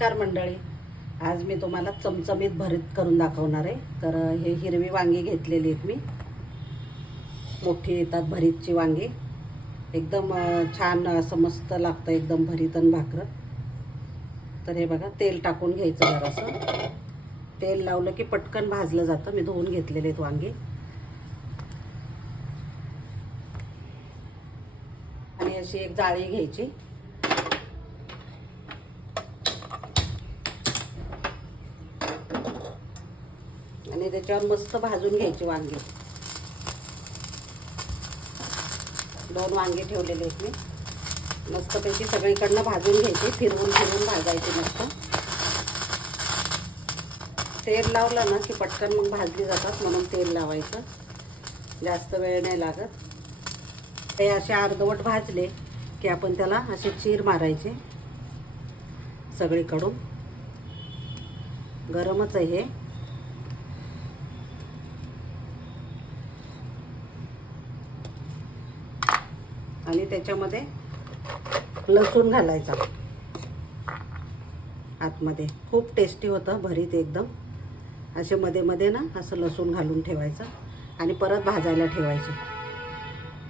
नमस्कार मंडळी. आज मी तुम्हाला चमचमीत भरीत करून दाखवणार आहे. तर हे हिरवी वांगी घेतलेली आहेत मी. मोठी येतात भरीतची वांगी. एकदम छान असं मस्त लागतं एकदम भरीत आणि भाकरं. तर हे बघा तेल टाकून घ्यायचं जरासं. तेल लावलं की पटकन भाजलं जातं. मी धुवून घेतलेले आहेत वांगी. आणि अशी एक जाळी घ्यायची. आणि त्याच्यावर मस्त भाजून घ्यायची वांगी. दोन वांगे ठेवलेले आहेत मी. मस्तपैकी सगळीकडनं भाजून घ्यायची फिरवून फिरवून भाजायची मस्त. तेल लावलं ना की पटकन मग भाजली जातात म्हणून तेल लावायचं. जास्त वेळ नाही लागत. ते असे अर्धवट भाजले की आपण त्याला असे चीर मारायचे सगळीकडून. गरमच आहे हे. आणि त्याच्यामध्ये लसूण घालायचा. आतमध्ये. खूप टेस्टी होतं भरीत एकदम. असे मध्ये मध्ये ना असं लसूण घालून ठेवायचं आणि परत भाजायला ठेवायचे.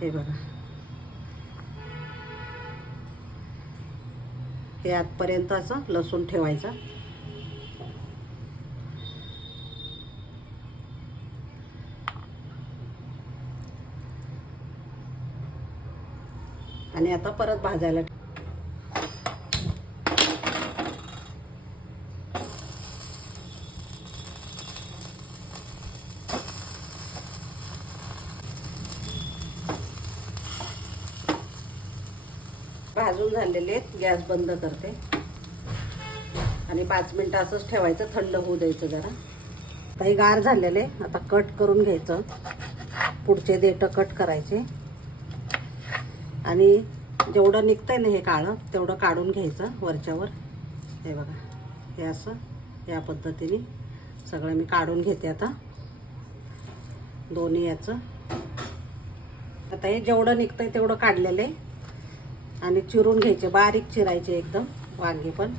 हे बघा. हे आतपर्यंत असं लसूण ठेवायचं. आणि आता परत भाजायला भाजून झालेले आहेत. गॅस बंद करते. आणि पाच मिनटं असंच ठेवायचं. थंड होऊ द्यायचं जरा. आता हे गार झालेले. आता कट करून घ्यायचं. पुढचे देठं कट करायचे. आणि जेवढं निघतंय ना हे काळं तेवढं काढून घ्यायचं वरच्यावर. हे बघा हे असं या पद्धतीने सगळं मी काढून घेते आता. दोन्ही याचं. आता हे जेवढं निघतंय तेवढं काढलेलं आहे. आणि चिरून घ्यायचे बारीक चिरायचे एकदम वांगे पण.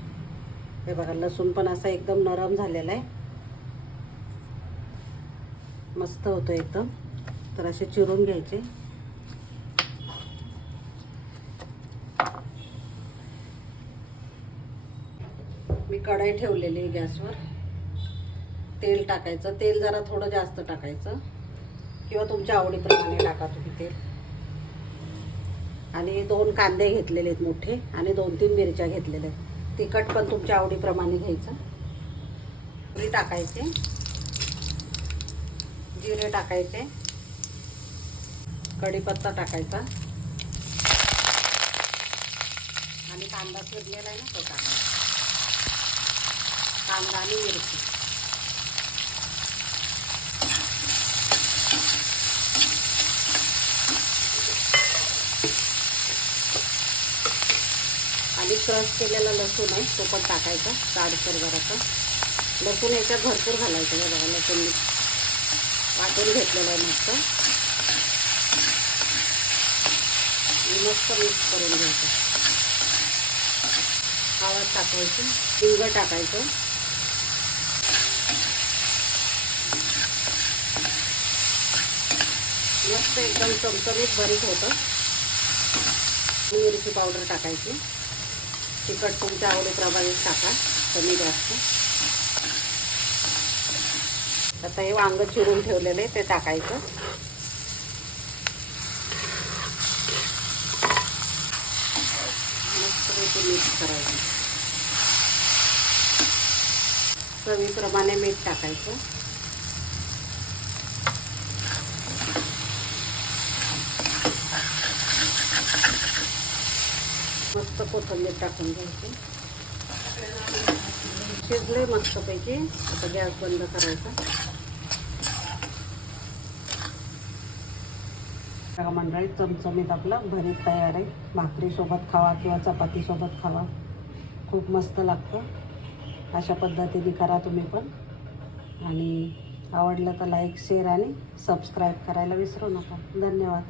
हे बघा लसूण पण असा एकदम नरम झालेला आहे. मस्त होतो एकदम. तर असे चिरून घ्यायचे. कढाई ठेवलेली आहे गॅसवर. तेल टाकायचं. तेल जरा थोडं जास्त टाकायचं. किंवा तुमच्या आवडीप्रमाणे टाका तुम्ही तेल. आणि दोन कांदे घेतलेले आहेत मोठे आणि दोन तीन मिरच्या घेतलेल्या. आहेत तिखट पण तुमच्या आवडीप्रमाणे घ्यायचं. पुरी टाकायचे. जिरे टाकायचे. कढीपत्ता टाकायचा. आणि कांदा फिरलेला आहे ना तो टाकायचा. कांदा आणि मिरची. आणि क्रश केलेला लसूण आहे तो पण टाकायचा जाडसर जरासा लसूण याच्यात भरपूर घालायचं हे बघा लसूण मी वाटून घेतलेलं आहे मस्त. मस्त मिक्स करून घ्यायचं. हळद टाकायचं हिंग टाकायचं. मस्त एकदम चमचमीत बरीच होतं. मिरची पावडर टाकायची. तिखट तुमच्या आवडीप्रमाणे टाका. कमी जास्त. आता हे वांग चिरून ठेवलेले ते टाकायचं. मस्त मिक्स करायचं. चवीप्रमाणे मीठ टाकायचं. कोथंबीर टाकून घ्यायची. शिजले मस्तपैकी. आता गॅस बंद करायचा. मंडळी चमचमीत आपलं भरीत तयार आहे. भाकरीसोबत खावा किंवा चपातीसोबत खावा. खूप मस्त लागतं. अशा पद्धतीने करा तुम्ही पण. आणि आवडलं तर लाईक शेअर आणि सबस्क्राईब करायला विसरू नका. धन्यवाद.